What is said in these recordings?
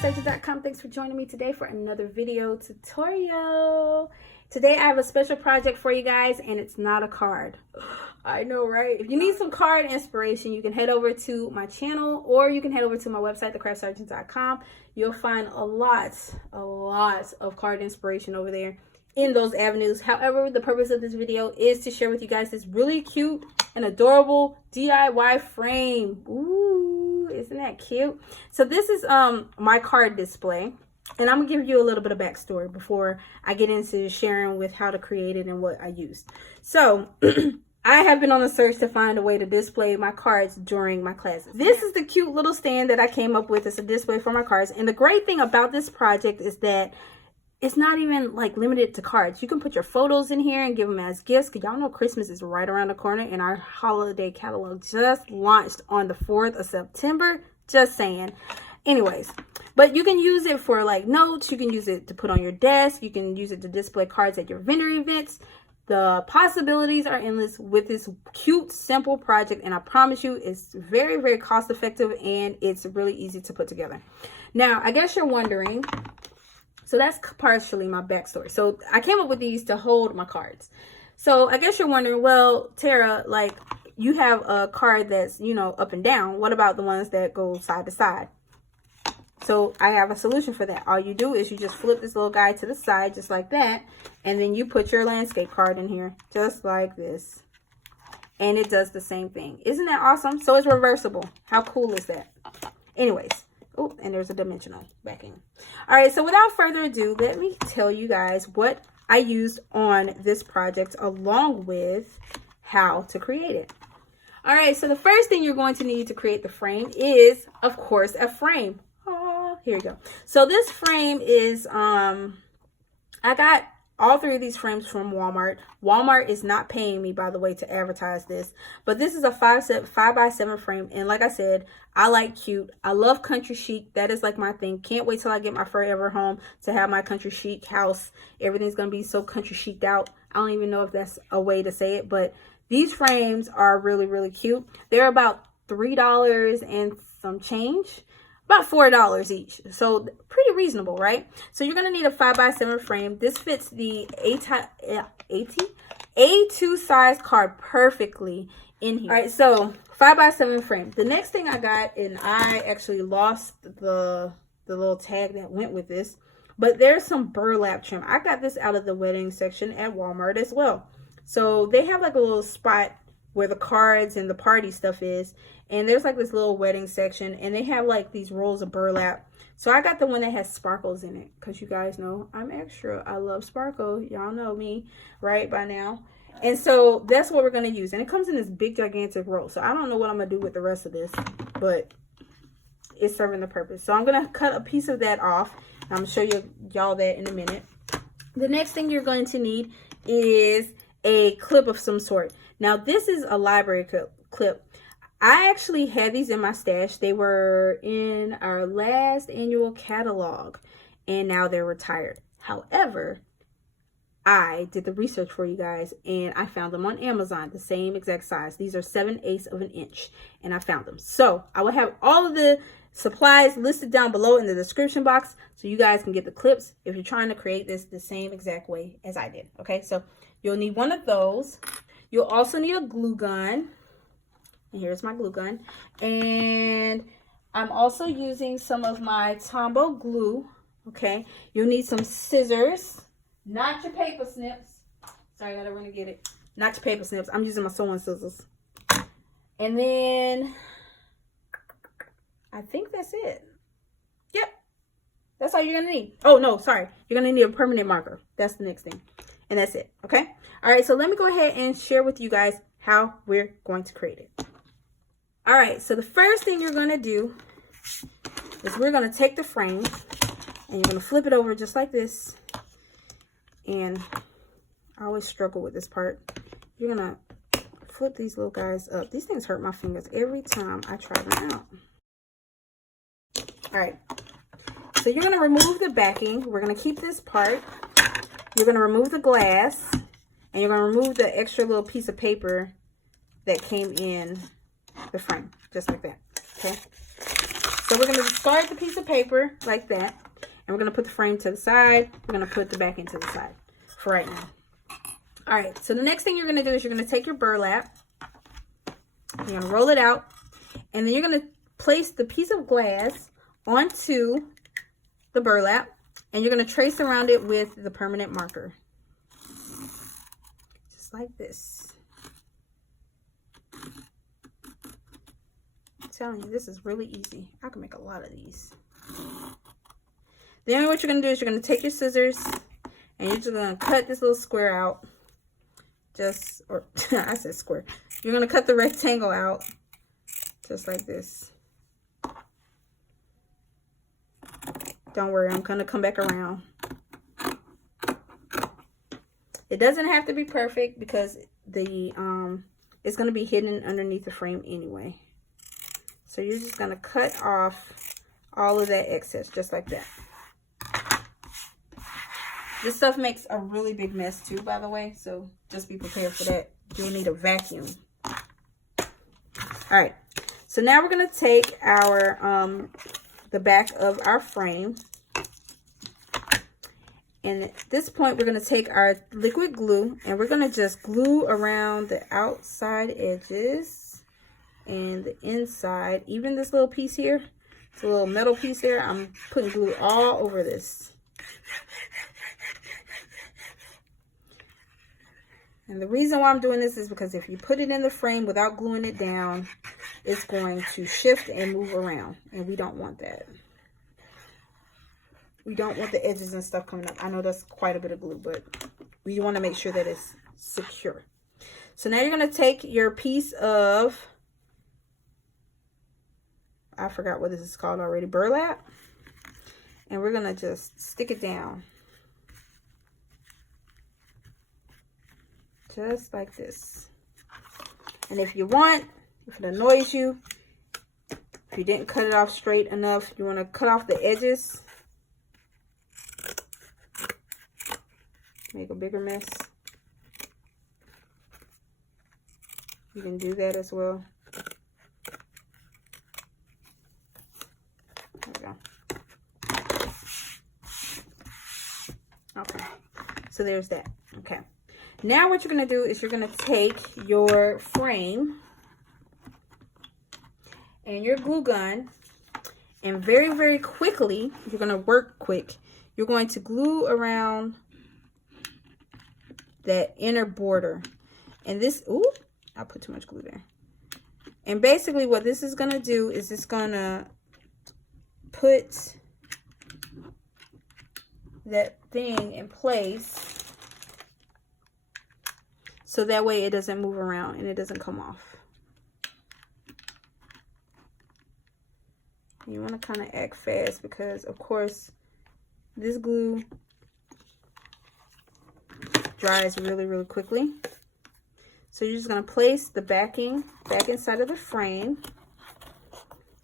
craftsurgeon.com. Thanks for joining me today for another video tutorial. Today I have a special project for you guys, and it's not a card. I know, right? If you need some card inspiration, you can head over to my channel, or you can head over to my website, craftsurgeon.com. You'll find a lot of card inspiration over there in those avenues. However, the purpose of this video is to share with you guys this really cute and adorable DIY frame. Ooh, isn't that cute? So this is my card display, and I'm gonna give you a little bit of backstory before I get into sharing with how to create it and what I used. So I have been on a search to find a way to display my cards during my classes. This is the cute little stand that I came up with as a display for my cards. And the great thing about this project is that it's not even like limited to cards. You can put your photos in here and give them as gifts, because y'all know Christmas is right around the corner, and our holiday catalog just launched on the 4th of September. Just saying. Anyways, but you can use it for like notes. You can use it to put on your desk. You can use it to display cards at your vendor events. The possibilities are endless with this cute, simple project, and I promise you it's very, very cost effective, and it's really easy to put together. Now, I guess you're wondering, so that's partially my backstory. So I came up with these to hold my cards. So I guess you're wondering, well, Tara, like, you have a card that's, you know, up and down. What about the ones that go side to side? So I have a solution for that. All you do is you just flip this little guy to the side, just like that. And then you put your landscape card in here, just like this. And it does the same thing. Isn't that awesome? So it's reversible. How cool is that? Anyways. Oh, and there's a dimensional backing. All right, so without further ado, let me tell you guys what I used on this project, along with how to create it. All right, so the first thing you're going to need to create the frame is, of course, a frame. Oh, here you go. So this frame is, I got all three of these frames from Walmart. Walmart is not paying me, by the way, to advertise this. But this is a 5x7 frame. And like I said, I like cute. I love country chic. That is like my thing. Can't wait till I get my forever home to have my country chic house. Everything's going to be so country chiced out. I don't even know if that's a way to say it. But these frames are really, really cute. They're about $3 and some change. About $4 each, so pretty reasonable, right? So you're gonna need a 5x7 frame. This fits the A2 size card perfectly in here. All right, so 5x7 frame. The next thing I got, and I actually lost the little tag that went with this, but there's some burlap trim. I got this out of the wedding section at Walmart as well. So they have like a little spot where the cards and the party stuff is, and there's like this little wedding section, and they have like these rolls of burlap. So I got the one that has sparkles in it, because you guys know I'm extra. I love sparkle. Y'all know me right by now. And so that's what we're going to use, and it comes in this big gigantic roll. So I don't know what I'm going to do with the rest of this, but it's serving the purpose. So I'm going to cut a piece of that off. I'm going to show y'all that in a minute. The next thing you're going to need is a clip of some sort. Now, this is a library clip. I actually had these in my stash. They were in our last annual catalog, and now they're retired. However, I did the research for you guys, and I found them on Amazon, the same exact size. These are 7/8 of an inch, and I found them. So I will have all of the supplies listed down below in the description box, so you guys can get the clips if you're trying to create this the same exact way as I did. Okay, so you'll need one of those. You'll also need a glue gun. And here's my glue gun. And I'm also using some of my Tombow glue. Okay. You'll need some scissors. Not your paper snips. Sorry, I gotta run and get it. Not your paper snips. I'm using my sewing scissors. And then I think that's it. Yep. That's all you're gonna need. Oh, no, sorry. You're gonna need a permanent marker. That's the next thing. And that's it, okay? All right, so let me go ahead and share with you guys how we're going to create it. All right, so the first thing you're going to do is we're going to take the frame, and you're going to flip it over just like this. And I always struggle with this part. You're going to flip these little guys up. These things hurt my fingers every time I try them out. All right, so you're going to remove the backing. We're going to keep this part. You're going to remove the glass, and you're going to remove the extra little piece of paper that came in the frame, just like that, okay? So we're going to discard the piece of paper like that. And we're going to put the frame to the side. We're going to put the backing to the side for right now. All right, so the next thing you're going to do is you're going to take your burlap. You're going to roll it out. And then you're going to place the piece of glass onto the burlap. And you're going to trace around it with the permanent marker. Just like this. I'm telling you, this is really easy. I can make a lot of these. Then what you're going to do is you're going to take your scissors and you're just going to cut this little square out. I said square. You're going to cut the rectangle out just like this. Don't worry, I'm going to come back around. It doesn't have to be perfect because the it's going to be hidden underneath the frame anyway. So you're just going to cut off all of that excess just like that. This stuff makes a really big mess too, by the way, so just be prepared for that. You'll need a vacuum. All right, so now we're going to take our the back of our frame, and at this point we're going to take our liquid glue and we're going to just glue around the outside edges and the inside. Even this little piece here, it's a little metal piece there, I'm putting glue all over this. And the reason why I'm doing this is because if you put it in the frame without gluing it down, it's going to shift and move around. And we don't want that. We don't want the edges and stuff coming up. I know that's quite a bit of glue, but we want to make sure that it's secure. So now you're going to take your piece of, I forgot what this is called already, burlap. And we're going to just stick it down. Just like this. And if you want, if it annoys you, if you didn't cut it off straight enough, you want to cut off the edges. Make a bigger mess. You can do that as well. There we go. Okay. So there's that. Okay. Now what you're going to do is you're going to take your frame and your glue gun, and very, very quickly, you're going to work quick. You're going to glue around that inner border. And this, ooh, I put too much glue there. And basically what this is going to do is it's going to put that thing in place. So that way it doesn't move around and it doesn't come off. You want to kind of act fast because, of course, this glue dries really, really quickly. So you're just going to place the backing back inside of the frame.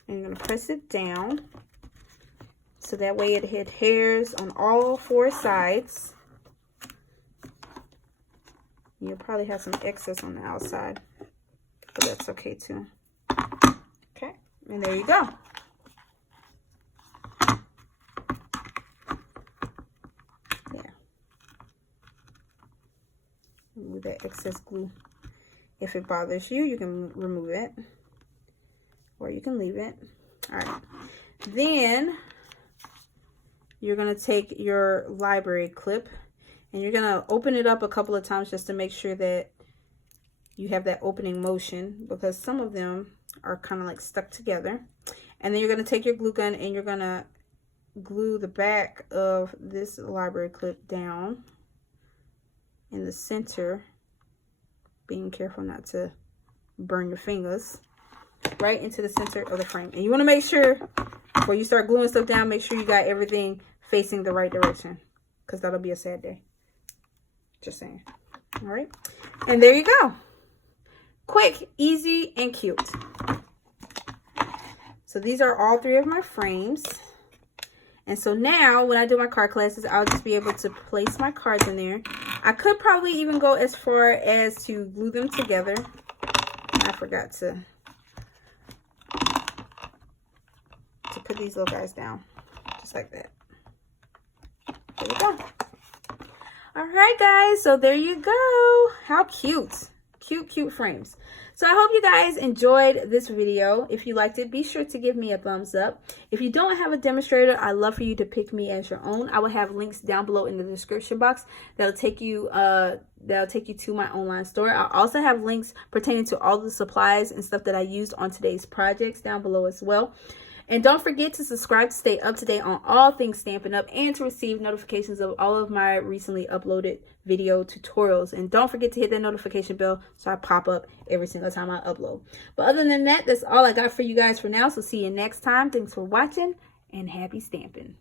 And you're going to press it down. So that way it adheres on all four sides. You'll probably have some excess on the outside, but that's okay too. Okay, and there you go. Yeah. Remove that excess glue. If it bothers you, you can remove it, or you can leave it. All right. Then you're going to take your library clip. And you're going to open it up a couple of times just to make sure that you have that opening motion, because some of them are kind of like stuck together. And then you're going to take your glue gun and you're going to glue the back of this library clip down in the center, being careful not to burn your fingers, right into the center of the frame. And you want to make sure before you start gluing stuff down, make sure you got everything facing the right direction, because that'll be a sad day. Just saying. All right. And there you go. Quick, easy, and cute. So these are all three of my frames. And so now when I do my card classes, I'll just be able to place my cards in there. I could probably even go as far as to glue them together. I forgot to put these little guys down. Just like that. There we go. Alright guys, so there you go. How cute. Cute frames. So I hope you guys enjoyed this video. If you liked it, be sure to give me a thumbs up. If you don't have a demonstrator, I'd love for you to pick me as your own. I will have links down below in the description box that'll take you to my online store. I'll also have links pertaining to all the supplies and stuff that I used on today's projects down below as well. And don't forget to subscribe to stay up to date on all things Stampin' Up! And to receive notifications of all of my recently uploaded video tutorials. And don't forget to hit that notification bell so I pop up every single time I upload. But other than that, that's all I got for you guys for now. So see you next time. Thanks for watching and happy stamping.